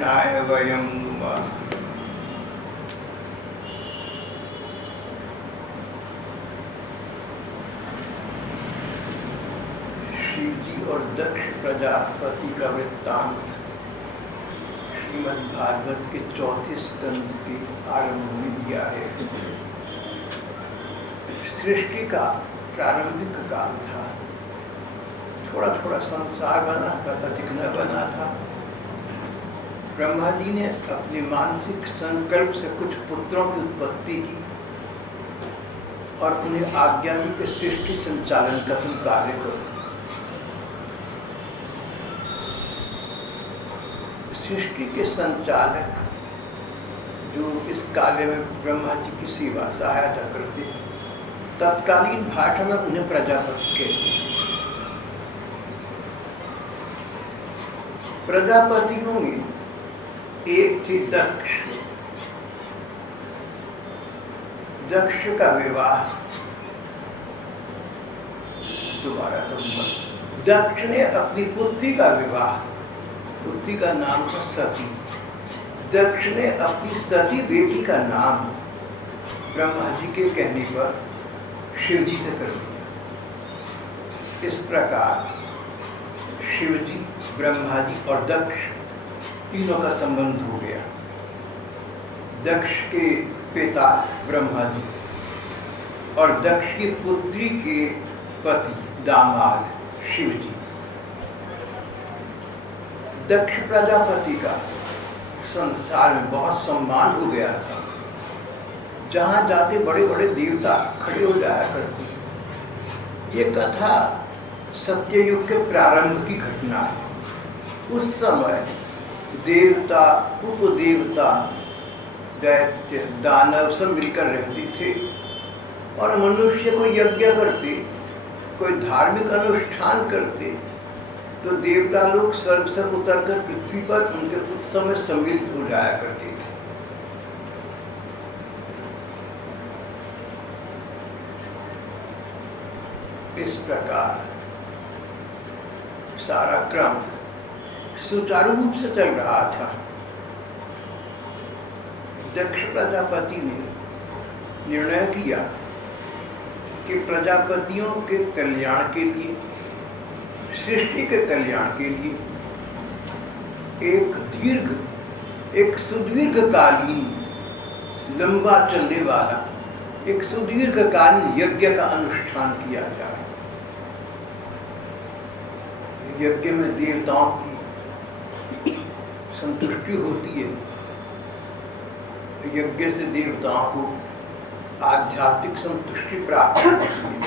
कृष्णाय वयं नुमः। शिवजी और दक्ष प्रजापति का वृत्तांत श्रीमद् भागवत के चौथे स्कंद के आरंभ में दिया है। सृष्टि का प्रारंभिक काल था, थोड़ा थोड़ा संसार बना पर अधिक न बना था। ब्रह्मा जी ने अपने मानसिक संकल्प से कुछ पुत्रों की उत्पत्ति की और उन्हें आज्ञा दी कि सृष्टि संचालन का तुम कार्य करो। सृष्टि के संचालक जो इस कार्य में ब्रह्मा जी की सेवा सहायता करते, तत्कालीन भाषा में उन्हें प्रजापति कहते। प्रजापतियों में एक थी दक्ष। दक्ष का विवाह, दोबारा कहूँगा, दक्ष ने अपनी पुत्री का विवाह, पुत्री का नाम था सती। दक्ष ने अपनी सती बेटी का नाम ब्रह्मा जी के कहने पर शिवजी से कर दिया। इस प्रकार शिवजी, ब्रह्मा जी और दक्ष तीनों का संबंध हो गया। दक्ष के पिता ब्रह्मा जी और दक्ष की पुत्री के पति दामाद शिवजी। दक्ष प्रजापति का संसार में बहुत सम्मान हो गया था। जहाँ जाते बड़े बड़े देवता खड़े हो जाया करते। ये कथा सत्ययुग के प्रारंभ की घटना है। उस समय देवता, उपदेवता, दैत्य, दानव सब मिलकर रहते थे और मनुष्य को यज्ञ करते, कोई धार्मिक अनुष्ठान करते तो देवता लोग स्वर्ग से उतरकर पृथ्वी पर उनके उत्सव में सम्मिलित हो जाया करते थे। इस प्रकार सारा क्रम सुचारू रूप से चल रहा था। दक्ष प्रजापति ने निर्णय किया कि प्रजापतियों के कल्याण के लिए, सृष्टि के कल्याण के लिए एक सुदीर्घकालीन, लंबा चलने वाला एक सुदीर्घकालीन यज्ञ का अनुष्ठान किया जाए। यज्ञ में देवताओं की संतुष्टि होती है। यज्ञ से देवताओं को आध्यात्मिक संतुष्टि प्राप्त होती है।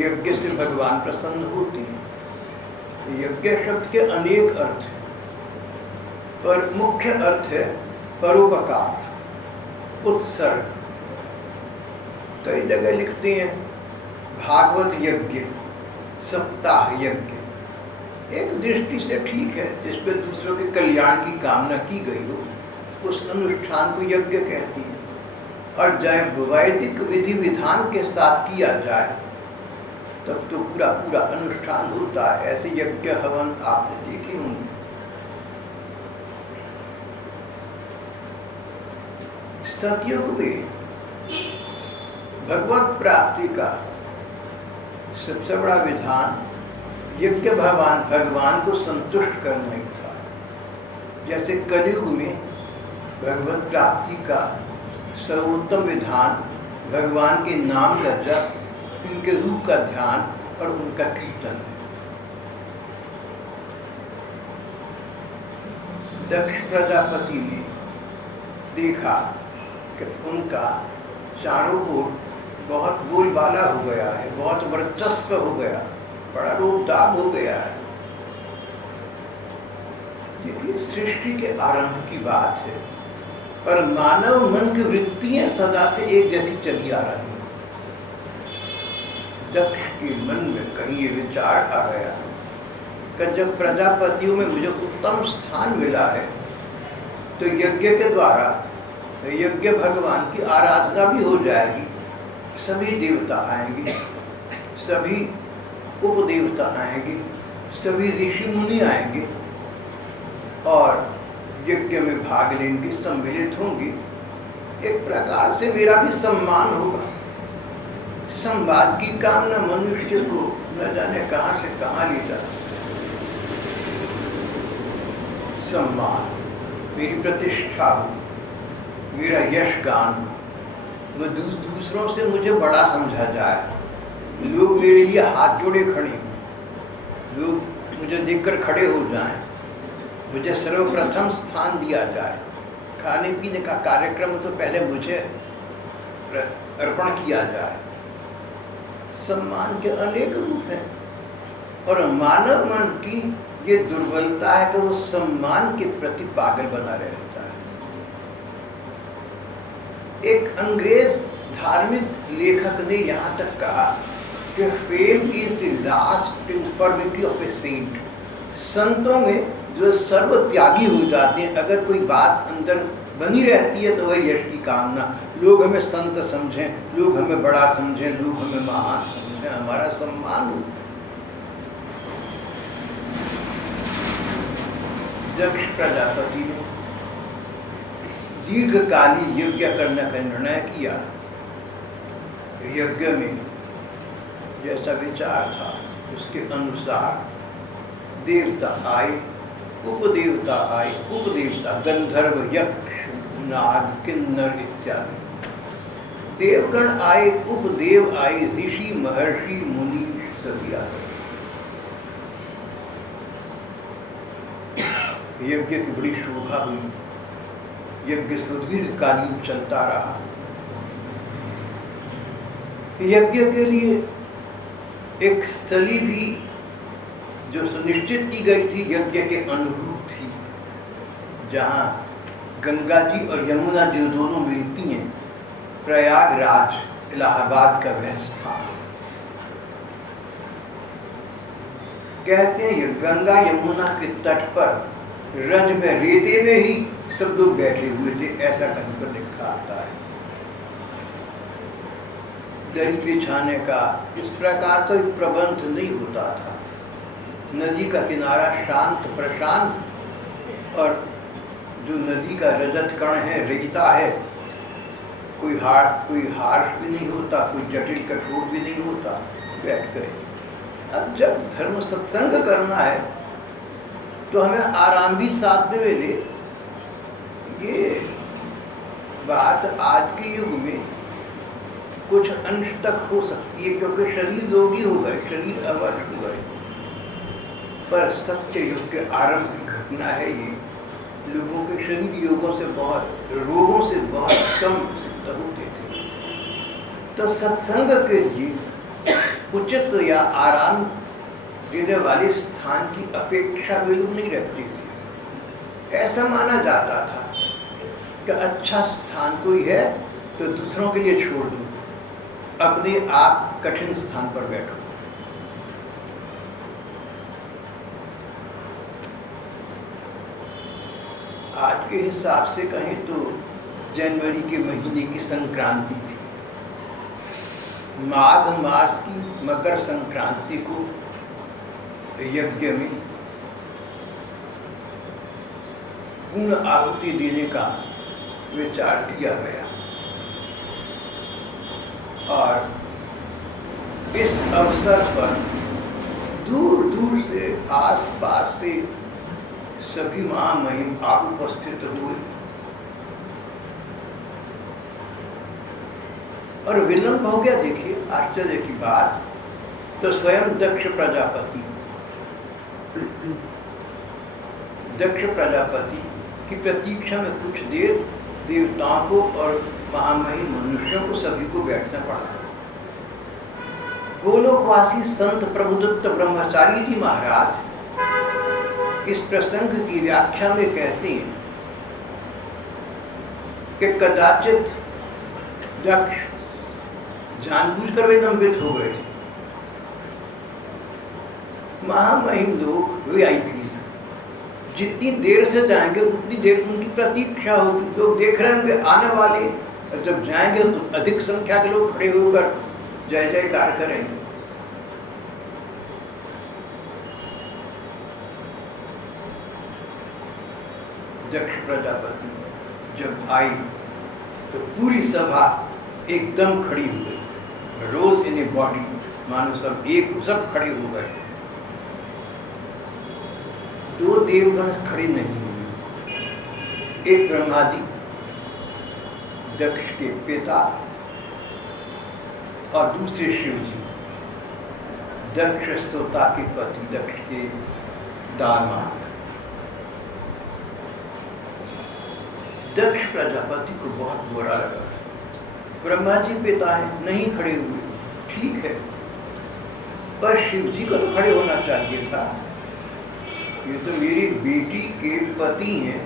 यज्ञ से भगवान प्रसन्न होते हैं। यज्ञ शब्द के अनेक अर्थ हैं, पर मुख्य अर्थ है परोपकार, उत्सर्ग। कई जगह लिखते हैं भागवत यज्ञ, सप्ताह यज्ञ। एक दृष्टि से ठीक है, जिसमें दूसरों के कल्याण की कामना की गई हो, उस अनुष्ठान को यज्ञ कहती है। और जब वैदिक विधि विधान के साथ किया जाए तब तो पूरा पूरा अनुष्ठान होता है। ऐसे यज्ञ हवन आपने देखे होंगे। सतयुग में भगवत प्राप्ति का सबसे बड़ा विधान यज्ञ भगवान को संतुष्ट करना ही था। जैसे कलयुग में भगवत प्राप्ति का सर्वोत्तम विधान भगवान के नाम का जप, उनके रूप का ध्यान और उनका कीर्तन है। दक्ष प्रजापति ने देखा कि उनका चारों ओर बहुत बोलबाला हो गया है, बहुत वर्चस्व हो गया, बड़ा रूपदाब हो गया है। देखिए, सृष्टि के आरंभ की बात है, पर मानव मन की वृत्तियां सदा से एक जैसी चली आ रही हैं। दक्ष के मन में कहीं ये विचार आ गया कि जब प्रजापतियों में मुझे उत्तम स्थान मिला है तो यज्ञ के द्वारा यज्ञ भगवान की आराधना भी हो जाएगी। सभी देवता आएंगे, सभी उपदेवता आएंगे, सभी ऋषि मुनि आएंगे और यज्ञ में भाग लेंगे, सम्मिलित होंगे, एक प्रकार से मेरा भी सम्मान होगा। संवाद की कामना मनुष्य को न जाने कहाँ से कहाँ ले जाती। सम्मान, मेरी प्रतिष्ठा, मेरा यश गान, वो दूसरों से मुझे बड़ा समझा जाए, लोग मेरे लिए हाथ जोड़े खड़े हों, लोग मुझे देखकर खड़े हो जाएं, मुझे सर्वप्रथम स्थान दिया जाए, खाने पीने का कार्यक्रम तो पहले मुझे अर्पण किया जाए। सम्मान के अनेक रूप हैं और मानव मन की ये दुर्बलता है कि वो सम्मान के प्रति पागल बना रहता है। एक अंग्रेज धार्मिक लेखक ने यहाँ तक कहा कि fame is the last infirmity of a saint. संतों में जो सर्व त्यागी हो जाते हैं, अगर कोई बात अंदर बनी रहती है तो वही यश की कामना, लोग हमें संत समझें, लोग हमें बड़ा समझें, लोग हमें महान समझें, हमारा सम्मान हो। दक्ष प्रजापति ने दीर्घकालीन यज्ञ करने का निर्णय किया। यज्ञ में जैसा विचार था उसके अनुसार देवता आए, उपदेवता आए, उपदेवता गंधर्व, यक्ष, नाग, किन्नर इत्यादि देवगण आए, उपदेव आए, ऋषि, महर्षि, मुनि सभी आ गए। यज्ञ की बड़ी शोभा हुई। यज्ञ सुदीर्घकालीन चलता रहा। यज्ञ के लिए एक स्थली भी जो सुनिश्चित की गई थी, यज्ञ के अनुरूप थी, जहाँ गंगा जी और यमुना जो दोनों मिलती हैं, प्रयागराज, इलाहाबाद का वह स्थान। कहते हैं ये गंगा यमुना के तट पर रज में, रेते में ही सब लोग बैठे हुए थे, ऐसा कहीं पर लिखा आता है। दरी बिछाने का इस प्रकार का एक प्रबंध नहीं होता था। नदी का किनारा शांत प्रशांत, और जो नदी का रजत कण है, रेता है, कोई हार्श भी नहीं होता, कोई जटिल कठोर भी नहीं होता, बैठ गए। अब जब धर्म सत्संग करना है तो हमें आराम भी साथ में मिले। ये बात आज के युग में कुछ अंश तक हो सकती है, क्योंकि शरीर रोगी हो गए, शरीर अवश हो गए, पर सत्य युग के आरंभ की घटना है ये। लोगों के शरीर रोगों से बहुत कम सिद्ध होते थे। तो सत्संग के लिए उचित या आराम देने वाले स्थान की अपेक्षा वे लोग नहीं रखते थे। ऐसा माना जाता था कि अच्छा स्थान कोई है तो दूसरों के लिए छोड़ दो, अपने आप कठिन स्थान पर बैठो। आज के हिसाब से कहें तो जनवरी के महीने की संक्रांति थी। माघ मास की मकर संक्रांति को यज्ञ में पूर्ण आहुति देने का विचार किया गया, और इस अवसर पर दूर दूर से, आस पास से सभी महामहिम आप उपस्थित हुए। और विलंब हो गया। देखिए आश्चर्य की बात, तो स्वयं दक्ष प्रजापति की प्रतीक्षा में कुछ देर देवताओं को और महामहिम मनुष्यों को सभी को बैठना पड़ा। गोलोकवासी संत प्रभुदत्त ब्रह्मचारी जी महाराज इस प्रसंग की व्याख्या में कहते हैं कि कदाचित दक्ष जानबूझकर विलंबित हो गए थे। महामहिम लोग वीआईपीज़ जितनी देर से जाएंगे उतनी देर उनकी प्रतीक्षा होगी। लोग देख रहे होंगे आने वाले, और जब जाएंगे तो अधिक संख्या के लोग खड़े होकर जय जयकार करेंगे। दक्ष प्रजापति जब आई तो पूरी सभा एकदम खड़ी हो गई, रोज इन ए बॉडी, मानो सब खड़े हो गए। दो देवगण खड़े नहीं हुए, एक ब्रह्मा जी दक्ष के पिता और दूसरे शिव जी दक्ष सोता के पति, दक्ष के दामाद। दक्ष प्रजापति को बहुत बुरा लगा। ब्रह्मा जी पिता है, नहीं खड़े हुए, ठीक है, पर शिव जी को तो खड़े होना चाहिए था। ये तो मेरी बेटी के पति हैं,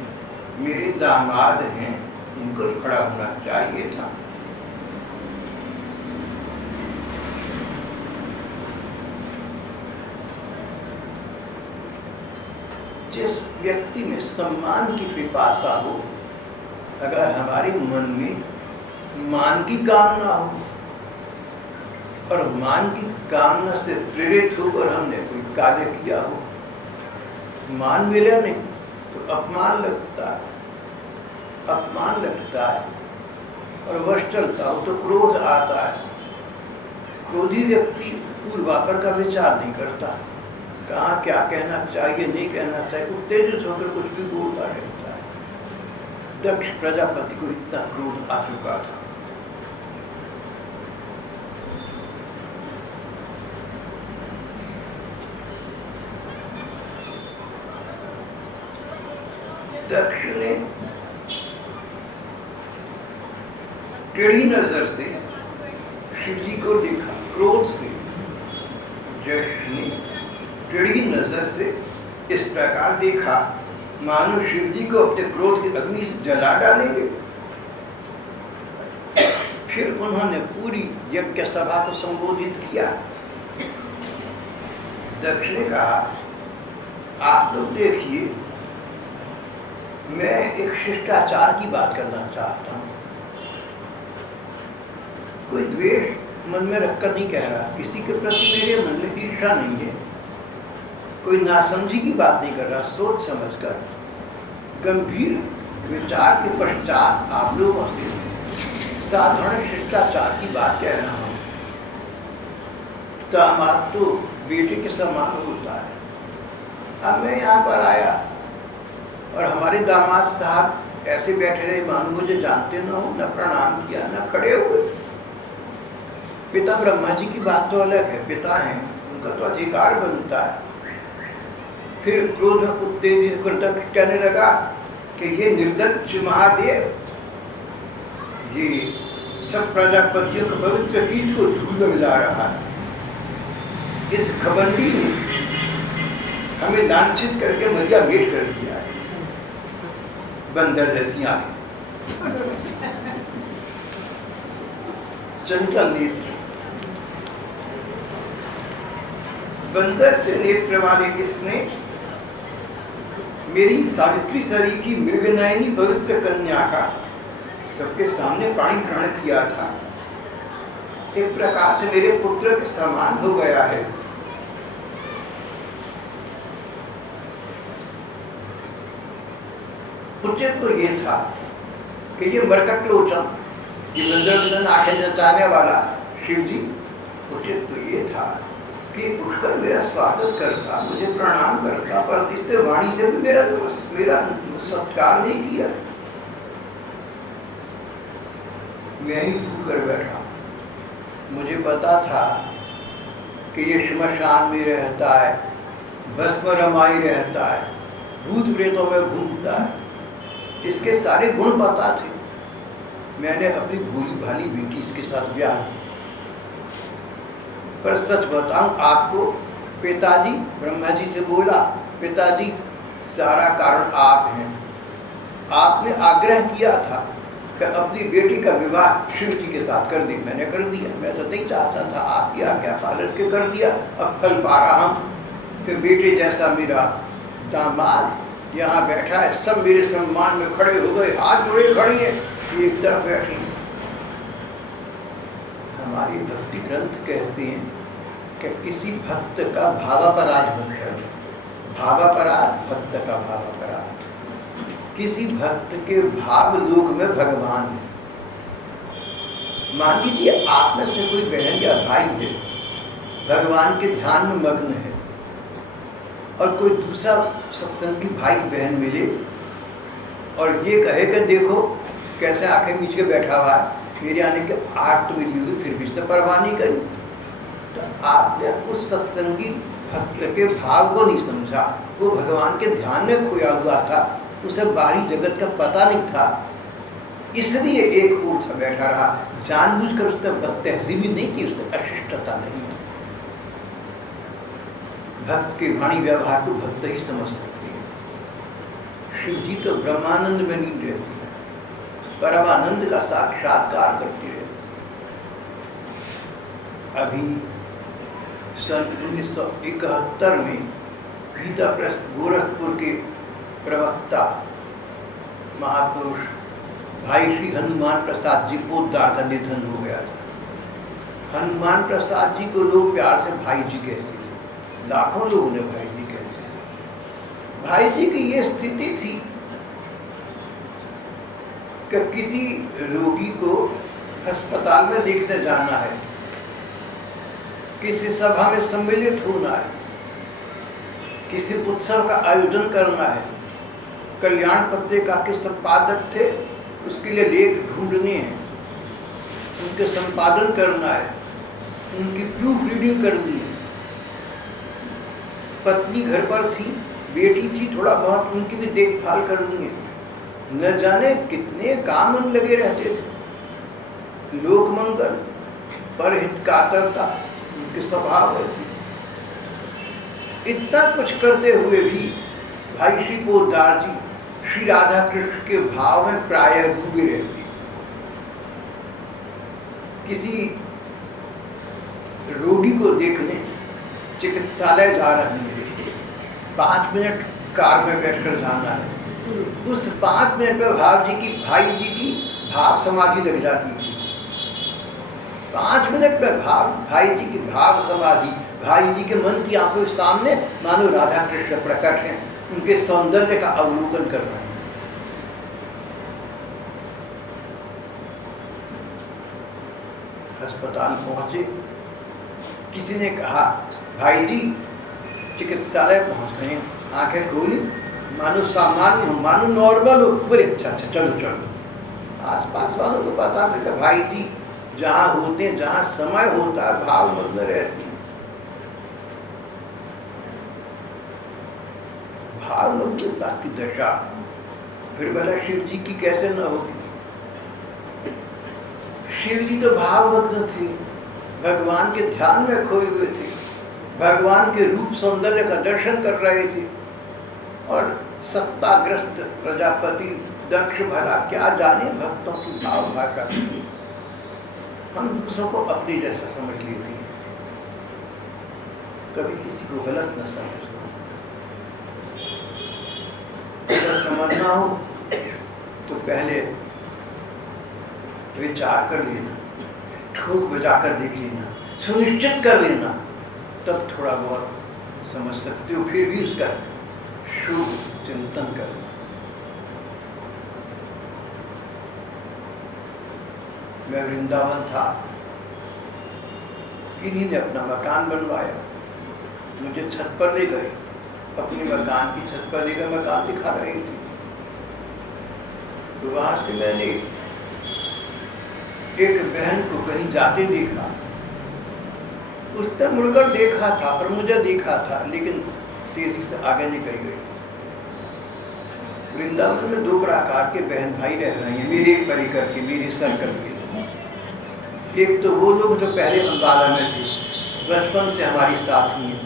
मेरे दामाद हैं, इनको तो खड़ा होना चाहिए था। जिस व्यक्ति में सम्मान की पिपासा हो, अगर हमारे मन में मान की कामना हो और मान की कामना से प्रेरित होकर हमने कोई कार्य किया हो, मान मिले नहीं तो अपमान लगता है, अपमान लगता है और वश चलता हो तो क्रोध आता है। क्रोधी व्यक्ति पूर्वापर का विचार नहीं करता, कहाँ क्या कहना चाहिए, नहीं कहना चाहिए, उत्तेजित होकर कुछ भी बोलता रहता है। दक्ष प्रजापति को इतना क्रोध आ चुका था। दक्ष ने टेढ़ी नजर से शिव जी को देखा, क्रोध से। दक्ष ने टेढ़ी नजर से इस प्रकार देखा मानो शिव जी को अपने क्रोध की अग्नि से जला डालेंगे। फिर उन्होंने पूरी यज्ञ सभा को संबोधित किया। दक्ष ने कहा, आप लोग देखिए, मैं एक शिष्टाचार की बात करना चाहता हूँ। कोई द्वेष मन में रखकर नहीं कह रहा, किसी के प्रति मेरे मन में ईर्ष्या नहीं है, कोई नासमझी की बात नहीं कर रहा, सोच समझकर गंभीर विचार के पश्चात आप लोगों से साधारण शिष्टाचार की बात कह रहा हूँ। दामाद तो बेटे के समान होता है। अब मैं यहाँ पर आया और हमारे दामाद साहब ऐसे बैठे रहे मानो मुझे जानते न हो, न प्रणाम किया, न खड़े हुए। पिता ब्रह्मा जी की बात तो अलग है, पिता हैं, उनका तो अधिकार बनता है। फिर क्रोध में उत्तेजित कर दक्ष कहने लगा कि ये निर्दक्ष महादेव, ये सब प्रजापतियों के पवित्र कीट को धूल मिला रहा है। इस खबंडी ने हमें लांछित करके मरिया भेंट कर दिया है, बंदर जैसी आंखें, चंचल नेत्र, बंदर से नेत्र वाले इसने मेरी सावित्री सरी की मृगनयनी पवित्र कन्या का सबके सामने पाणी ग्रहण किया था। एक प्रकार से मेरे पुत्र के समान हो गया है। उचित तो ये था कि ये मरकट लोचन, ये बंदर आंखें नचाने वाला शिव जी, उचित तो ये था कि उठकर मेरा स्वागत करता, मुझे प्रणाम करता, पर इस वाणी से भी मेरा सत्कार नहीं किया। मैं ही भूल कर बैठा। मुझे पता था कि ये श्मशान में रहता है, भस्म रमाई रहता है, भूत प्रेतों में घूमता है, इसके सारे गुण पता थे। मैंने अपनी भूली भाली बेटी इसके साथ ब्याह किया। पर सच बताऊं आपको, पिताजी ब्रह्मा जी से बोला, पिताजी सारा कारण आप हैं। आपने आग्रह किया था कि अपनी बेटी का विवाह शिव जी के साथ कर दी, मैंने कर दिया। मैं तो नहीं चाहता था, आपकी आज्ञा पालन के कर दिया। अब फल पा रहा हूँ कि बेटे जैसा मेरा दामाद यहाँ बैठा है, सब मेरे सम्मान में खड़े हो गए, हाथ जोड़े खड़ी हैं, ये एक तरफ बैठी हैं। हमारी भक्ति ग्रंथ कहते हैं कि किसी भक्त का भावापराध मत करो, भावापराध भक्त का भावापराध। किसी भक्त के भाव लोक में भगवान है। मान लीजिए आप में से कोई बहन या भाई है, भगवान के ध्यान में मग्न है, और कोई दूसरा सत्संगी भाई बहन मिले और ये कहे कि देखो कैसे आंखें मीच के बैठा हुआ है, मेरे आने के आठ तो मिली होगी फिर भी इससे परवाह नहीं करी, तो आपने उस सत्संगी भक्त के भाव को नहीं समझा। वो भगवान के ध्यान में खोया हुआ था, उसे बाहरी जगत का पता नहीं था, इसलिए एक ओर से बैठा रहा। जानबूझकर उसने बदतहजीबी नहीं की, उसने अशिष्टता नहीं की। भक्त के वाणी व्यवहार को भक्त ही समझ सकते हैं। शिव जी तो ब्रह्मानंद में लीन रहती है, परमानंद का साक्षात्कार करती रहती। अभी सन 1971 में गीता प्रेस गोरखपुर के प्रवक्ता महापुरुष भाई श्री हनुमान प्रसाद जी पोद्दार का निधन हो गया था। हनुमान प्रसाद जी को लोग प्यार से भाई जी कहते थे, लाखों लोग उन्हें भाई जी कहते थे। भाई जी की ये स्थिति थी कि किसी रोगी को अस्पताल में देखने जाना है, किसी सभा में सम्मिलित होना है, किसी उत्सव का आयोजन करना है, कल्याण पत्रिका के संपादक थे, उसके लिए लेख ढूंढने हैं, उनके संपादन करना है, उनकी प्रूफ रीडिंग करनी है। पत्नी घर पर थी, बेटी थी, थोड़ा बहुत उनकी भी देखभाल करनी है। न जाने कितने काम उन लगे रहते थे। लोक मंगल, परहित कातरता उनके स्वभाव थी। इतना कुछ करते हुए भी भाई श्री पोद्दार जी श्री राधा कृष्ण के भाव में प्रायः डूबे रहती। किसी रोगी को देखने चिकित्सालय जा रहे हैं, 5 मिनट कार में बैठकर जाना है, उस 5 मिनट में भाई जी की भाव समाधि लग जाती थी। 5 मिनट में भाई जी की भाव समाधि, भाई जी के मन की आंखों के सामने मानो राधा कृष्ण प्रकट हैं, उनके सौंदर्य का अवलोकन कर रहे हैं। अस्पताल पहुंचे, किसी ने कहा भाई जी चिकित्सालय पहुंच गए, आंखें खोली, मानो सामान्य हो, मानो नॉर्मल हो। बोले अच्छा चलो चलो। आसपास वालों को पता था कि भाई जी जहाँ होते हैं, जहाँ समय होता है, भाव मग्न रहती है। भाव मग्नता की दशा फिर भला शिव जी की कैसे न होगी। शिव जी तो भावमग्न थे, भगवान के ध्यान में खोए हुए थे, भगवान के रूप सौंदर्य का दर्शन कर रहे थे। और सत्ताग्रस्त प्रजापति दक्ष भला क्या जाने भक्तों की भाव भाषा। हम दूसरों को अपने जैसा समझ लेते हैं, कभी किसी को गलत न समझना। अगर समझना हो तो पहले विचार कर लेना, ठोक बजाकर देख लेना, सुनिश्चित कर लेना, तब थोड़ा बहुत समझ सकते हो। फिर भी उसका शुभ चिंतन करना। मैं वृंदावन था, इन्हीं ने अपना मकान बनवाया, मुझे छत पर ले गए, अपने मकान की छत पर ले गए, मकान दिखा रहे थे। तो वहां से मैंने एक बहन को कहीं जाते देखा, उसने मुड़कर देखा था और मुझे देखा था, लेकिन तेजी से आगे निकल गई। वृंदावन में 2 प्रकार के बहन भाई रह रहे हैं मेरे परिकर के, मेरे सर्कल के। एक तो वो लोग जो पहले अम्बाला में थे, बचपन से हमारी साथी हैं,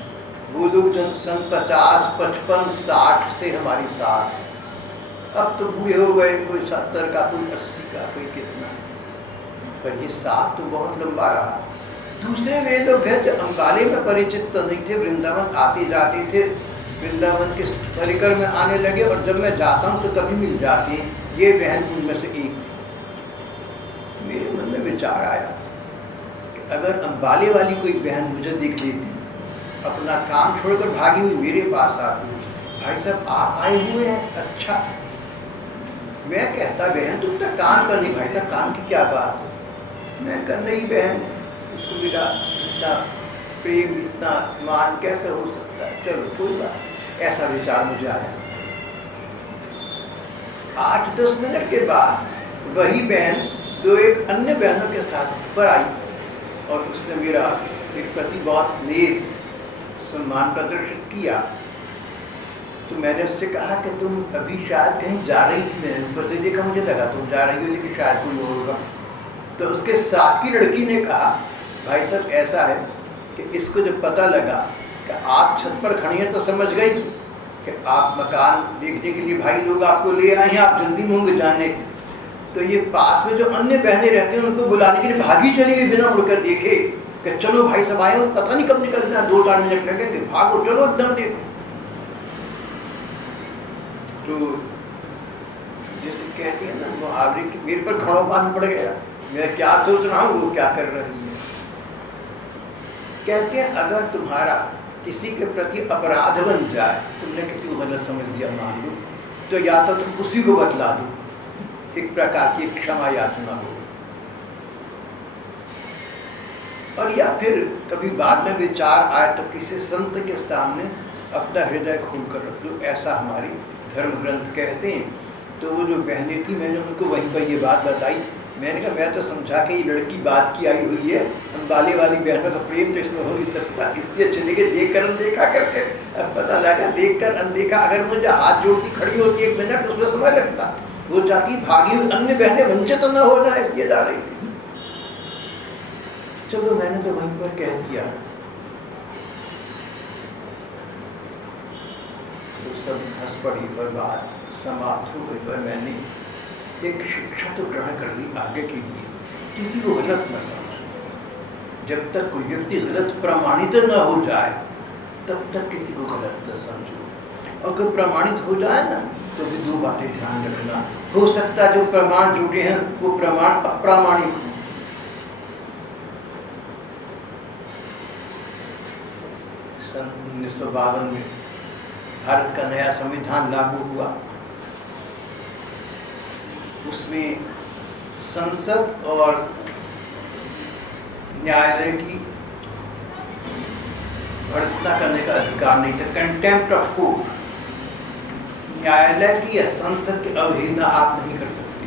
वो लोग जो सन 50, 55, 60 से हमारी साथ हैं। अब तो बूढ़े हो गए, कोई 70 का, कोई 80 का, कोई कितना, पर ये साथ तो बहुत लंबा रहा। दूसरे वे लोग हैं जो अम्बाले में परिचित तो नहीं थे, वृंदावन आते जाते थे, वृंदावन के परिकर में आने लगे, और जब मैं जाता हूँ तो कभी मिल जाती हैं। ये बहन उनमें से एक थी। मेरे मन में विचार आया कि अगर अम्बाले वाली कोई बहन मुझे देख लेती, अपना काम छोड़कर भागी हुई मेरे पास आती, भाई साहब आप आए हुए हैं, अच्छा मैं कहता बहन तुम तो काम करनी, भाई साहब काम की क्या बात है। मैं कहा नहीं बहन, इसको मेरा इतना प्रेम इतना मान कैसे हो सकता है, चलो कोई बात। ऐसा विचार मुझे आया। 8-10 मिनट के बाद वही बहन दो एक अन्य बहनों के साथ ऊपर आई और उसने मेरे प्रति बहुत स्नेह सम्मान प्रदर्शित किया। तो मैंने उससे कहा कि तुम अभी शायद कहीं जा रही थी, मैंने ऊपर से देखा, मुझे लगा तुम जा रही हो लेकिन शायद कोई और होगा। तो उसके साथ की लड़की ने कहा भाई साहब ऐसा है कि इसको जब पता लगा कि आप छत पर खड़ी हैं तो समझ गई कि आप मकान देखने के लिए भाई लोग आपको ले आए हैं, आप जल्दी में होंगे जाने। तो ये पास में जो अन्य बहनें रहती हैं उनको बुलाने के लिए भागी चली गई बिना मुड़कर देखे कि चलो भाई सब आए, पता नहीं कब निकलना है, 2-4 मिनट लगेंगे, भागो चलो एकदम देखो। तो जैसे कहती है ना मुहावरे की, मेरे पर घड़ों पानी पड़ गया, मैं क्या सोच रहा हूँ वो क्या कर रही है। कहते हैं अगर तुम्हारा किसी के प्रति अपराध बन जाए, तुमने किसी को गलत समझ दिया मान लो, तो या तो तुम उसी को बतला दो, एक प्रकार की क्षमा याचना हो, और या फिर कभी बाद में विचार आए तो किसी संत के सामने अपना हृदय खोल कर रख दो, ऐसा हमारी धर्म ग्रंथ कहते हैं। तो वो जो बहनें थी मैंने उनको वहीं पर ये बात बताई। मैंने कहा मैं तो समझा कि ये लड़की बात की आई हुई है, हम बाले वाली बहनों का प्रेम तो इसमें हो नहीं सकता, इसलिए चले गए देख कर अनदेखा करके। अब पता लगा देख कर अनदेखा, अगर मुझे हाथ जोड़ती खड़ी होती 1 मिनट उसमें समय लगता, वो जाती भागी हुई अन्य बहनें वंचित तो न होना इसलिए जा रही थी। चलो मैंने तो वहीं पर कह दिया, तो सब हंस पड़ी और बात समाप्त हो गई। पर मैंने एक शिक्षा तो ग्रहण कर ली आगे के लिए, किसी को गलत न समझो। जब तक कोई व्यक्ति गलत प्रमाणित न हो जाए तब तक किसी को गलत न समझो, और कोई प्रमाणित हो जाए ना तो भी 2 बातें ध्यान रखना, हो सकता है जो प्रमाण जुटे हैं वो प्रमाण अप्रामाणिक हो। सन 1952 में भारत का नया संविधान लागू हुआ, उसमें संसद और न्यायालय की भर्त्सना करने का अधिकार नहीं था, कंटेम्प्ट ऑफ कोर्ट। न्यायालय की या संसद की अवहेलना आप नहीं कर सकते।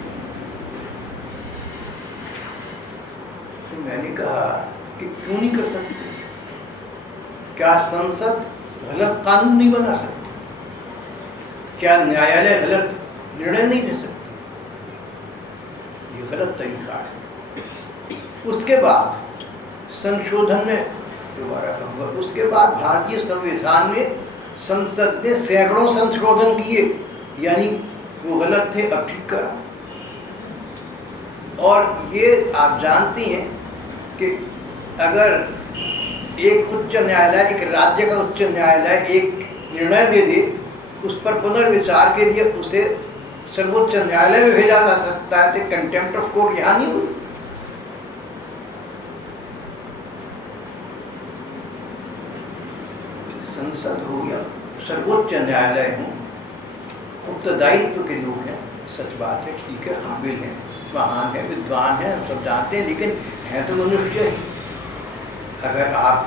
तो मैंने कहा कि क्यों नहीं कर सकते, क्या संसद गलत कानून नहीं बना सकती, क्या न्यायालय गलत निर्णय नहीं दे सकते, ये गलत तरीका है। उसके बाद संशोधन में दोबारा कहूँगा, उसके बाद भारतीय संविधान में संसद ने सैकड़ों संशोधन किए, यानी वो गलत थे अब ठीक करा। और ये आप जानती हैं कि अगर एक उच्च न्यायालय, एक राज्य का उच्च न्यायालय एक निर्णय दे दे, उस पर पुनर्विचार के लिए उसे सर्वोच्च न्यायालय में भेजा जा सकता है। तो कंटेम्प्ट ऑफ कोर्ट यहाँ नहीं हुई। संसद हो या सर्वोच्च न्यायालय हो, उत्तरदायित्व के लोग हैं, सच बात है, ठीक है, काबिल हैं, महान है, विद्वान हैं, हम सब जानते हैं, लेकिन हैं तो मनुष्य। अगर आप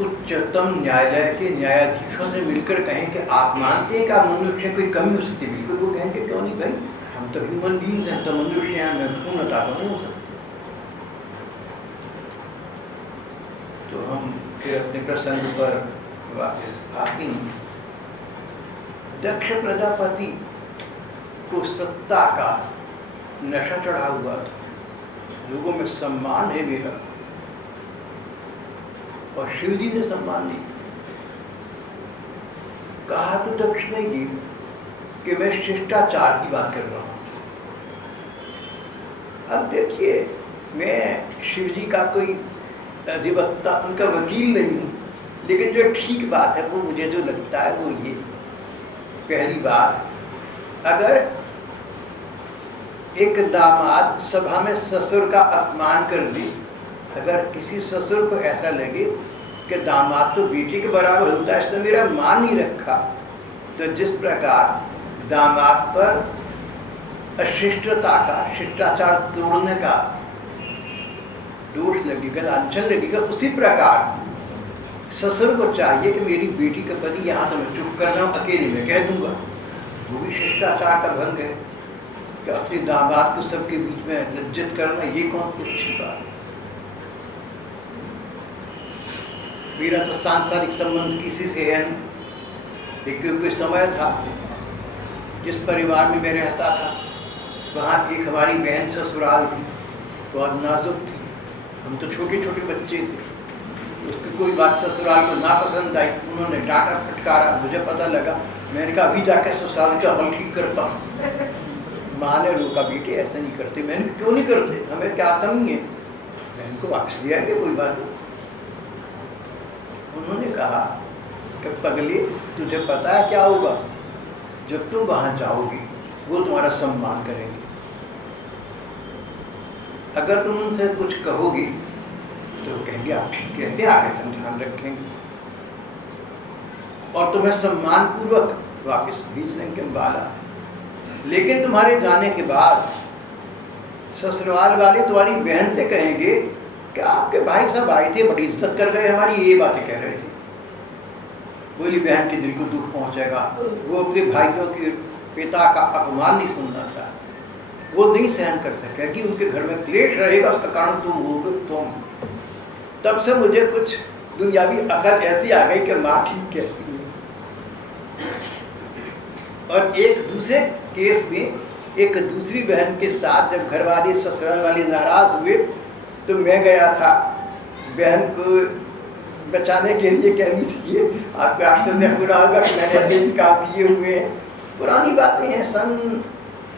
उच्चतम न्यायालय के न्यायाधीशों से मिलकर कहें कि आप मानते हैं कि आप मनुष्य कोई कमी हो सकती है, बिल्कुल वो कहेंगे क्यों नहीं भाई, हम तो ह्यूमन बीइंग्स हैं, हम तो मनुष्य हैं, हमें पूर्णता तो नहीं हो सकती। तो हम फिर अपने प्रसंग पर वापस आते हैं। दक्ष प्रजापति को सत्ता का नशा चढ़ा हुआ था, लोगों में सम्मान है मेरा, और शिव जी ने सम्मान नहीं कहा। तो दक्ष ने जी कि मैं शिष्टाचार की बात कर रहा हूँ। अब देखिए, मैं शिव जी का कोई अधिवक्ता, उनका वकील नहीं हूँ, लेकिन जो ठीक बात है वो मुझे जो लगता है वो ये, पहली बात, अगर एक दामाद सभा में ससुर का अपमान कर दे, अगर किसी ससुर को ऐसा लगे कि दामाद तो बेटे के बराबर होता है, इसने मेरा मान नहीं रखा, तो जिस प्रकार दामाद पर अशिष्टता का, शिष्टाचार तोड़ने का दोष लगेगा, लांछन लगेगा, उसी प्रकार ससुर को चाहिए कि मेरी बेटी का पति यहाँ तो मैं चुप कर रहा हूँ, अकेले में कह दूंगा। वो भी शिष्टाचार का भंग है कि अपने दामाद को सबके बीच में लज्जित करना, ये कौन सी अच्छी बात। मेरा तो सांसारिक संबंध किसी से है नहीं। एक कोई समय था जिस परिवार में मैं रहता था, वहाँ एक हमारी बहन ससुराल थी, बहुत नाजुक थी। हम तो छोटे छोटे बच्चे थे। उसकी कोई बात ससुराल को ना पसंद आई, उन्होंने डांटा फटकारा। मुझे पता लगा, मैंने कहा अभी जाके ससुराल का हल ठीक करता हूँ। माँ ने रोका, बेटे ऐसा नहीं करते। मैंने क्यों नहीं करते, हमें क्या कमी है, बहन को वापस दिया कि कोई बात हो। उन्होंने कहा कि पगले, तुझे पता है क्या होगा, जब तुम वहाँ जाओगी वो तुम्हारा सम्मान करेंगे। अगर तुम उनसे कुछ कहोगी तो कहेंगे आप ठीक कहते हैं, आगे से ध्यान रखेंगे और तुम्हें सम्मान पूर्वक वापस भेज देंगे बाला। लेकिन तुम्हारे जाने के बाद ससुराल वाले तुम्हारी बहन से कहेंगे कि आपके भाई साहब आए थे, बड़ी इज्जत कर गए हमारी, ये बातें कह रहे थे। बोली बहन के दिल को दुख पहुंचेगा। वो अपने भाइयों के पिता का अपमान नहीं सुनना चाहता, वो नहीं सहन कर सकेगी, उनके घर में क्लेश रहेगा, उसका कारण तुम होगे तुम। तब से मुझे कुछ दुनियावी अकल ऐसी आ गई कि माँ ठीक कहती है। और एक दूसरे केस में एक दूसरी बहन के साथ जब घर वाले ससुराल वाले नाराज हुए तो मैं गया था बहन को बचाने के लिए। कहनी चाहिए आपको आश्चर्य पूरा होगा कि मैंने ऐसे ही काम किए हुए हैं। पुरानी बातें हैं, सन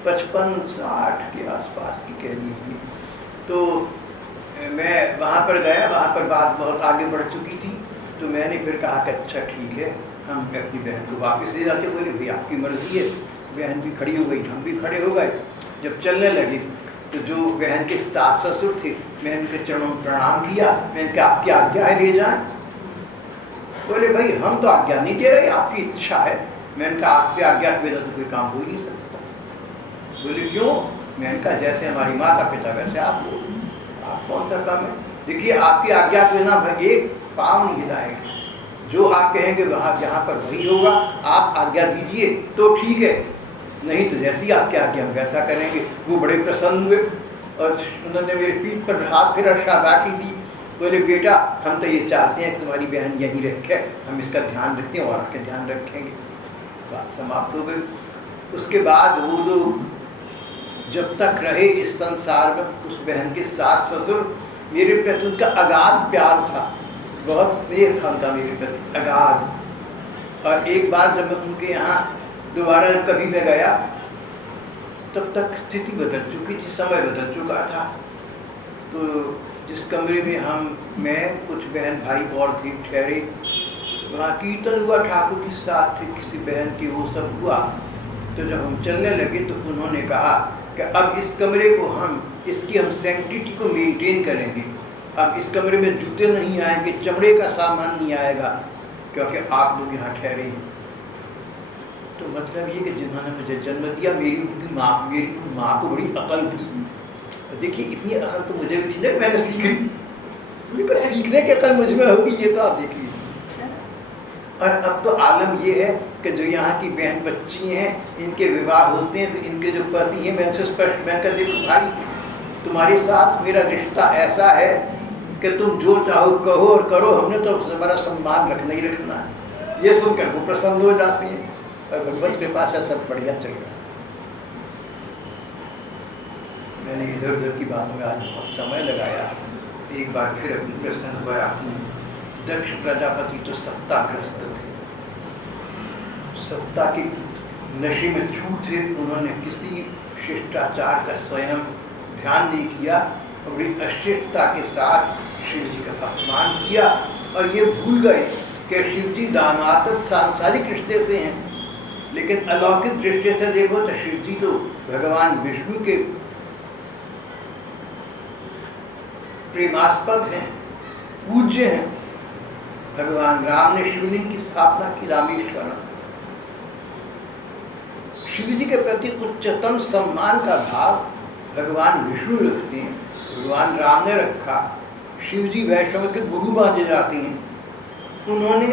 55-60 के आसपास की कह लीजिए। तो मैं वहाँ पर गया, वहाँ पर बात बहुत आगे बढ़ चुकी थी। तो मैंने फिर कहा कि अच्छा ठीक है, हम अपनी बहन को वापस ले जाते। बोले भाई आपकी मर्ज़ी है। बहन भी खड़ी हो गई, हम भी खड़े हो गए। जब चलने लगे तो जो बहन के सास ससुर थे, मैंने उनके चरणों में प्रणाम किया। मैंने कहा आपकी आज्ञा है ले जाएं। बोले भाई हम तो आज्ञा नहीं दे रहे, आपकी इच्छा है। मैंने कहा आपकी आज्ञा के बिना तो कोई काम हो ही नहीं सकता। बोले क्यों? मैंने कहा जैसे हमारी माता पिता वैसे आप लोग, आप कौन सा काम है। देखिए आपकी आज्ञा के बिना एक पाँव नहीं हिलाएंगे, जो आप कहेंगे वहाँ जहाँ पर वही होगा। आप आज्ञा दीजिए तो ठीक है, नहीं तो जैसी आपकी आज्ञा हम वैसा करेंगे। वो बड़े प्रसन्न हुए और उन्होंने मेरे पीठ पर हाथ फिर शाबाशी दी। बोले बेटा हम तो ये चाहते हैं कि तुम्हारी बहन यहीं रखे, हम इसका ध्यान रखते हैं और आके ध्यान रखेंगे। बात समाप्त हो गई। उसके बाद वो लोग जब तक रहे इस संसार में, उस बहन के सास ससुर, मेरे प्रति उनका अगाध प्यार था, बहुत स्नेह था उनका मेरे प्रति, अगाध। और एक बार जब मैं उनके यहाँ दोबारा कभी मैं गया, तब तक स्थिति बदल चुकी थी, समय बदल चुका था। तो जिस कमरे में मैं कुछ बहन भाई और थे ठहरे, वहाँ कीर्तन हुआ, ठाकुर जी साथ थे, किसी बहन की, वो सब हुआ। तो जब हम चलने लगे तो उन्होंने कहा कि अब इस कमरे को इसकी हम सैंक्टिटी को मेंटेन करेंगे। अब इस कमरे में जूते नहीं आएंगे, चमड़े का सामान नहीं आएगा, क्योंकि आप लोग यहाँ ठहरे हैं। तो मतलब ये कि जिन्होंने मुझे जन्म दिया, मेरी माँ को बड़ी अकल थी। देखिए इतनी अकल तो मुझे भी थी ना, मैंने सीख ली। सीखने की अकल मुझ में होगी, ये तो आप देख लीजिए। और अब तो आलम ये है कि जो यहाँ की बहन बच्ची हैं, इनके विवाह होते हैं तो इनके जो पति हैं, मैं उनसे स्पष्ट मैं कर देखो भाई तुम्हारे साथ मेरा रिश्ता ऐसा है कि तुम जो चाहो कहो और करो, हमने तो हमारा सम्मान रखना ही रखना है। ये सुनकर वो प्रसन्न हो जाते हैं और भगवत कृपा से सब बढ़िया चल रहा है। मैंने इधर उधर की बातों में आज बहुत समय लगाया। एक बार फिर अपनी प्रसन्न हुआ। दक्ष प्रजापति तो सत्ताग्रस्त थे, सत्ता की नशे में चूर थे। उन्होंने किसी शिष्टाचार का स्वयं ध्यान नहीं किया और बड़ी अशिष्टता के साथ शिव जी का अपमान किया। और ये भूल गए कि शिव जी दामाद सांसारिक रिश्ते से हैं, लेकिन अलौकिक दृष्टि से देखो तो शिव जी तो भगवान विष्णु के प्रेमास्पद हैं, पूज्य हैं। भगवान राम ने शिवलिंग की स्थापना की रामेश्वरम। शिव जी के प्रति उच्चतम सम्मान का भाव भगवान विष्णु रखते हैं, भगवान राम ने रखा। शिव जी वैष्णव के गुरु माने जाते हैं। उन्होंने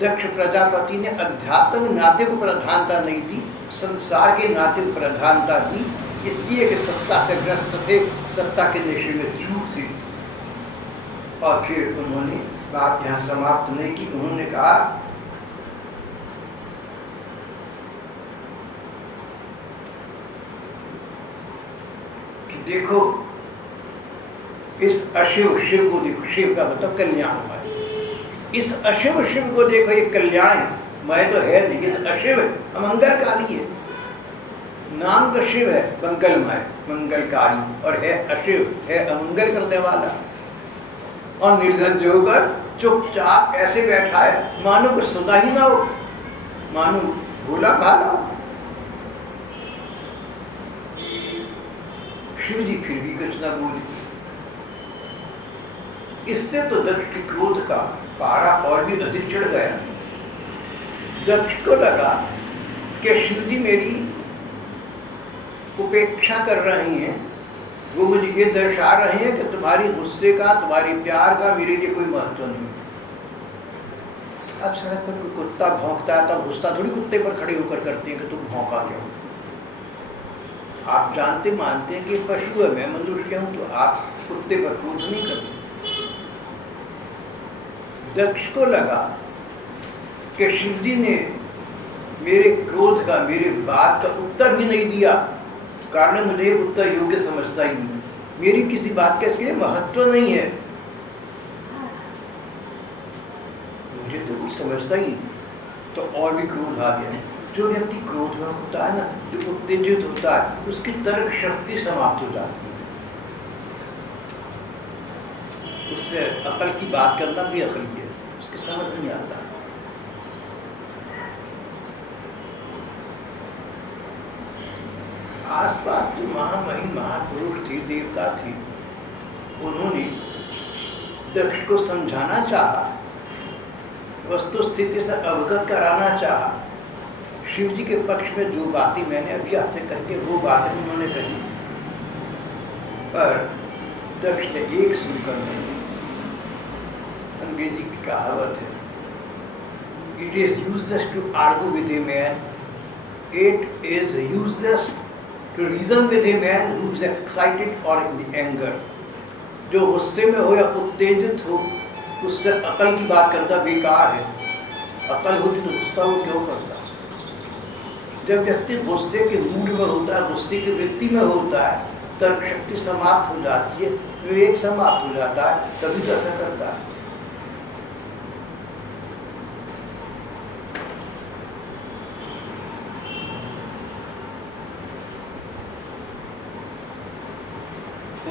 दक्ष प्रजापति ने अध्यात्म नाते को प्रधानता नहीं दी, संसार के नाते को प्रधानता दी, इसलिए कि सत्ता से ग्रस्त थे, सत्ता के नशे में चूर थे। और फिर उन्होंने बात यहाँ समाप्त नहीं की। उन्होंने कहा कि देखो इस अशिव शिव को देखो, शिव का मतलब कल्याणमय, इस अशिव शिव को देखो, ये कल्याण मय तो है लेकिन अशिव अमंगलकारी है। नाम का शिव है मंगलमय, मंगलकारी, और है अशिव, है अमंगल करने वाला। और निर्धज्ज होकर चुपचाप ऐसे बैठा है मानो कुछ सुना ही ना हो, मानो भोला भाला हो। शिव जी फिर भी कुछ ना बोले। इससे तो दक्ष के क्रोध का पारा और भी अधिक चढ़ गया। दक्ष को लगा कि शिव जी मेरी उपेक्षा कर रही हैं, वो मुझे ये दर्शा रहे हैं कि तुम्हारी गुस्से का, तुम्हारी प्यार का मेरे लिए कोई महत्व नहीं। अब सड़क पर कोई कुत्ता भौंकता है तब गुस्सा थोड़ी कुत्ते पर खड़े होकर करते हैं कि तुम भौंका क्यों। आप जानते मानते हैं कि पशु है, मैं मनुष्य हूं, तो आप कुत्ते पर क्रोध नहीं करते। दक्ष को लगा कि शिव जी ने मेरे क्रोध का, मेरे बात का उत्तर भी नहीं दिया, कारण मुझे उत्तर योग्य समझता ही नहीं, मेरी किसी बात का इसके लिए महत्व नहीं है, मुझे तो कुछ समझता ही नहीं। तो और भी क्रोध आ गया। जो व्यक्ति क्रोध में होता है ना, जो उत्तेजित होता है, उसकी तर्क शक्ति समाप्त हो जाती है, उससे अकल की बात करना भी अकल है, उसकी समझ नहीं आता। आसपास जो महामहिम महापुरुष थे, देवता थे, उन्होंने दक्ष को समझाना चाहा, वस्तु स्थिति से अवगत कराना चाहा। शिव जी के पक्ष में जो बातें मैंने अभी आपसे कही वो बातें उन्होंने कही, पर दक्ष ने एक सुनकर नहीं। अंग्रेजी की कहावत है, it is useless to argue with a man, it is useless to reason with a man who is excited और इन एंगर। जो गुस्से में हो या उत्तेजित हो, उससे अकल की बात करना बेकार है। अकल होती तो गुस्सा वो क्यों करता। जब व्यक्ति गुस्से के मूड में होता है, गुस्से की वृत्ति में होता है, तर्क शक्ति समाप्त हो जाती है, विवेक समाप्त हो जाता है, तभी तो ऐसा करता है।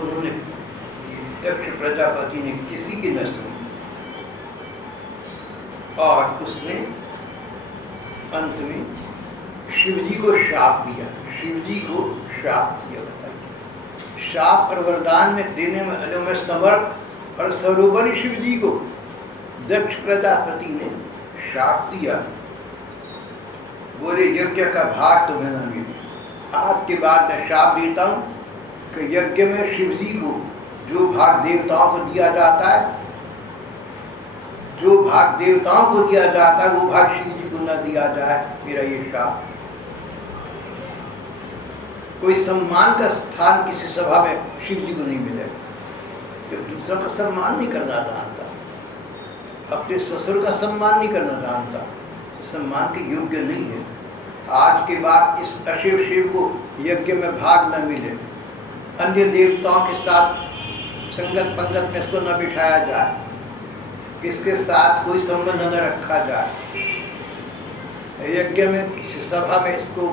उन्होंने दक्ष प्रजापति ने किसी की न सुनी और उसने अंत में शिव जी को श्राप दिया। शिव जी को श्राप दिया, बताइए। श्राप और वरदान में देने में समर्थ और सर्वोपरि शिव जी को दक्ष प्रजापति ने श्राप दिया। बोले यज्ञ का भाग तुम्हें न मिले। आज के बाद मैं श्राप देता हूँ कि यज्ञ में शिव जी को जो भाग देवताओं को दिया जाता है, जो भाग देवताओं को दिया जाता है, वो भाग शिव जी को न दिया जाए। मेरा ये श्राप। कोई सम्मान का स्थान किसी सभा में शिव जी को नहीं मिलेगा। जब दूसरों का सम्मान नहीं करना जानता, अपने ससुर का सम्मान नहीं करना जानता, तो सम्मान के योग्य नहीं है। आज के बाद इस अशिव शिव को यज्ञ में भाग न मिले, अन्य देवताओं के साथ संगत पंगत में इसको न बिठाया जाए, इसके साथ कोई संबंध न रखा जाए, यज्ञ में किसी सभा में इसको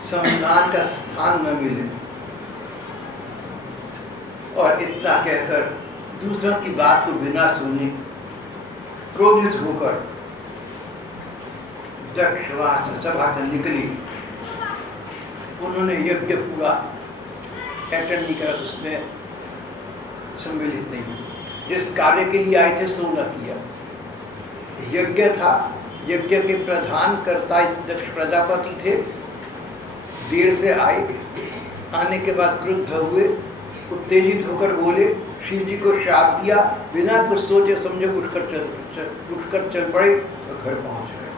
सम्मान का स्थान न मिले। और इतना कहकर दूसरों की बात को बिना सुने क्रोधित होकर दक्ष सभा से निकली। उन्होंने यज्ञ पूरा अटेंड नहीं करा, उसमें सम्मिलित नहीं हुए। जिस कार्य के लिए आए थे सो न किया। यज्ञ था, यज्ञ के प्रधान कर्ता दक्ष प्रजापति थे, देर से आए, आने के बाद क्रुद्ध हुए, उत्तेजित होकर बोले, शिव जी को शाप दिया, बिना कुछ सोचे समझे उठकर चल पड़े और घर पहुंच गए।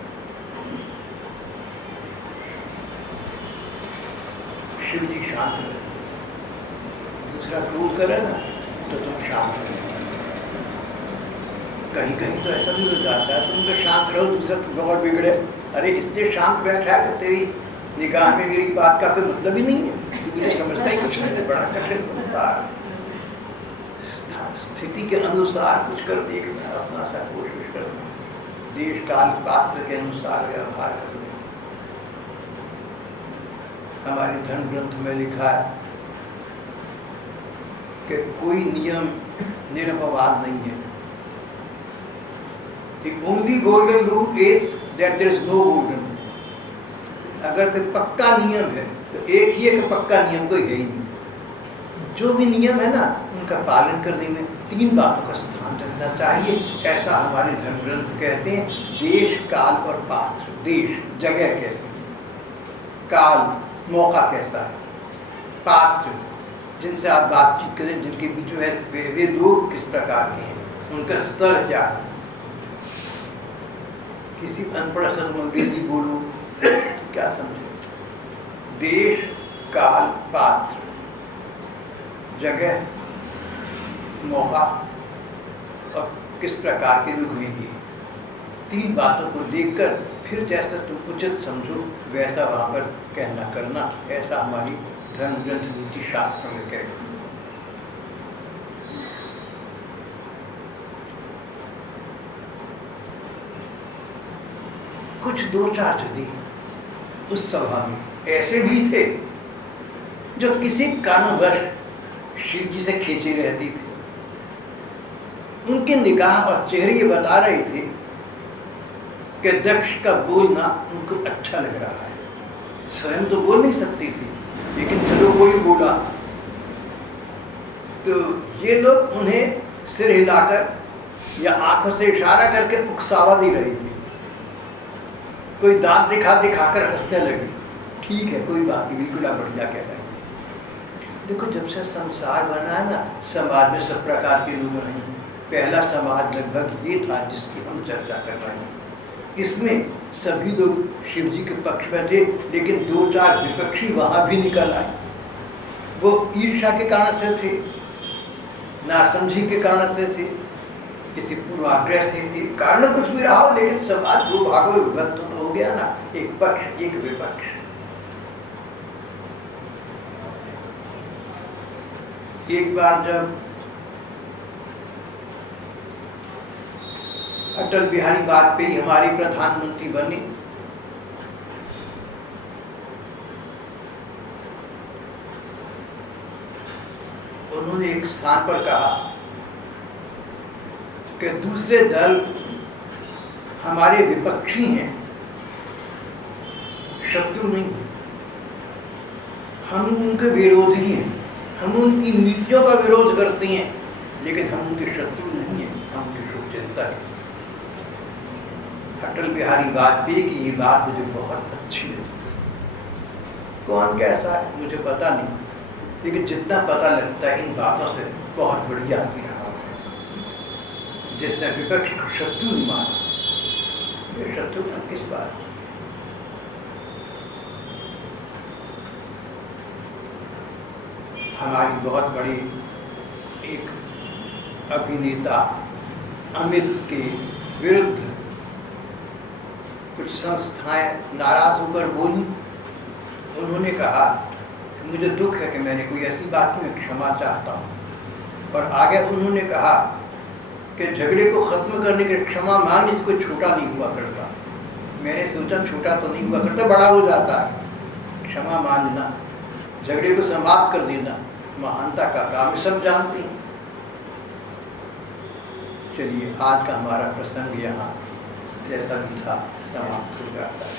शिव जी शांत रहे। दूसरा क्रोध करे ना तो तुम शांत रहे। कहीं कहीं तो ऐसा भी हो जाता है, तुम तो शांत रहो, दूसरा तुम और बिगड़े। अरे इससे शांत बैठा है कि तेरी निगाह में मेरी बात का कोई मतलब ही नहीं है, मुझे समझता ही कुछ नहीं है। बड़ा कठिन संसार, स्थिति के अनुसार कुछ कर देखना, अपना सा कोशिश करना, देश काल पात्र के अनुसार व्यवहार करने। हमारे धर्म ग्रंथ में लिखा है कि कोई नियम निरपवाद नहीं है। The only golden rule is that there is no golden rule. अगर कोई पक्का नियम है तो एक ही है कि पक्का नियम कोई है ही नहीं। जो भी नियम है ना, उनका पालन करने में 3 बातों का स्थान रखना चाहिए, ऐसा हमारे धर्म ग्रंथ कहते हैं। देश, काल और पात्र। देश, जगह कैसी, काल, मौका कैसा है, पात्र, जिनसे आप बातचीत करें, जिनके बीच में वे लोग किस प्रकार के हैं, उनका स्तर क्या है। किसी अनपढ़ से तुम अंग्रेजी बोलो क्या समझे। देश, काल, पात्र, जगह, मौका और किस प्रकार के लोग हैं। 3 बातों को देखकर फिर जैसा तुम उचित समझो वैसा वहाँ पर कहना करना, ऐसा हमारी धर्म ग्रंथ नीति शास्त्र में कहते हैं। कुछ 2-4 जदी उस सभा में ऐसे भी थे जो किसी कारणवश शिव जी से खींची रहती थी। उनकी निगाह और चेहरे ये बता रहे थे कि दक्ष का बोलना उनको अच्छा लग रहा है। स्वयं तो बोल नहीं सकती थी, लेकिन चलो कोई बोला तो ये लोग उन्हें सिर हिलाकर या आंखों से इशारा करके उकसावा दे रही थी। कोई दांत दिखाकर हंसने लगी। ठीक है, कोई बात नहीं, बिल्कुल आप बढ़िया कह रहे हैं। देखो, जब से संसार बना है ना, समाज में सब प्रकार के लोग रहे। पहला समाज लगभग ये था जिसकी हम चर्चा कर रहे हैं। इसमें सभी लोग शिव जी के पक्ष में थे, लेकिन 2-4 विपक्षी वहाँ भी निकल आए। वो ईर्ष्या के कारण से थे, नासमझी के कारण से थे, किसी पूर्वाग्रह से थी, कारण कुछ भी रहा हो, लेकिन समाज 2 भागों में विभक्त तो हो गया ना, एक पक्ष एक विपक्ष। एक बार जब अटल बिहारी वाजपेयी हमारे प्रधानमंत्री बने, उन्होंने एक स्थान पर कहा कि दूसरे दल हमारे विपक्षी हैं, शत्रु नहीं हैं। हम उनके विरोधी हैं, हम उनकी नीतियों का विरोध करते हैं, लेकिन हम उनके शत्रु नहीं हैं, हम उनके शुभचिंतक हैं। अटल बिहारी वाजपेयी की ये बात मुझे बहुत अच्छी लगी थी। कौन कैसा है मुझे पता नहीं, लेकिन जितना पता लगता है इन बातों से बहुत बढ़िया आदमी रहा है। जिसने विपक्ष को शत्रु नहीं माना, ये शत्रुता किस बात की? हमारी बहुत बड़ी एक अभिनेता अमित के विरुद्ध कुछ संस्थाएं नाराज होकर बोली। उन्होंने कहा कि मुझे दुख है कि मैंने कोई ऐसी बात की, मैं क्षमा चाहता हूँ। और आगे उन्होंने कहा कि झगड़े को ख़त्म करने के क्षमा मांगने से कोई छोटा नहीं हुआ करता। मैंने सोचा छोटा तो नहीं हुआ करता, बड़ा हो जाता है। क्षमा मांगना, झगड़े को समाप्त कर देना महानता का काम, सब जानते हैं। चलिए, आज का हमारा प्रसंग यहाँ जैसा भी था समाप्त हो जाता है।